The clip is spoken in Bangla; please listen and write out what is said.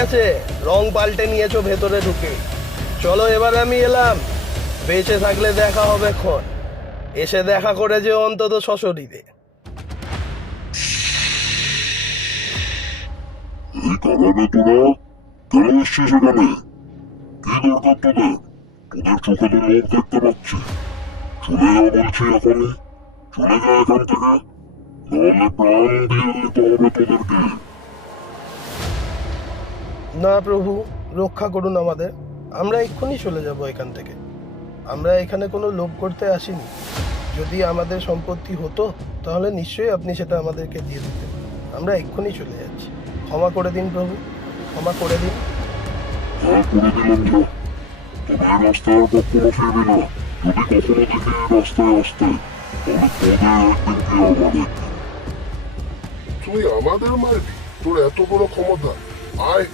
গেছে, রং পাল্টে নিয়েছো ভেতরে ঢুকে। চলো এবার আমি এলাম, বেঁচে থাকলে দেখা হবে ক্ষণ। এসে দেখা করে যে অন্তত সশরীরে। এই কারণে তোরা কেন এসছিস এখানে? কি দরকার তোদের? তোদের চোখে তো লোক দেখতে পাচ্ছি। চলে যা বলছি এখনই, চলে যা এখান থেকে, নাহলে প্রাণ দিয়ে দিতে হবে তোদেরকে। না প্রভু, রক্ষা করুন আমাদের। আমরা এক্ষুনি চলে যাব এখান থেকে। আমরা এখানে কোনো লোভ করতে আসিনি। যদি আমাদের সম্পত্তি হতো তাহলে নিশ্চয়ই আপনি সেটা আমাদেরকে দিয়ে দিতেন। আমরা এক্ষুনি চলে যাচ্ছি। ক্ষমা করে দিন প্রভু, ক্ষমা করে দিন। হ্যাঁ, করে দিলাম যা। তবে এই রাস্তায় আর কখনো ফিরবি না। যদি কখনো দেখি এই রাস্তায় আসতে, তাহলে তোদের একদিন কি আমার একদিন। তুই আমাদের মারবি? তোর এত বড় ক্ষমতা? আয়,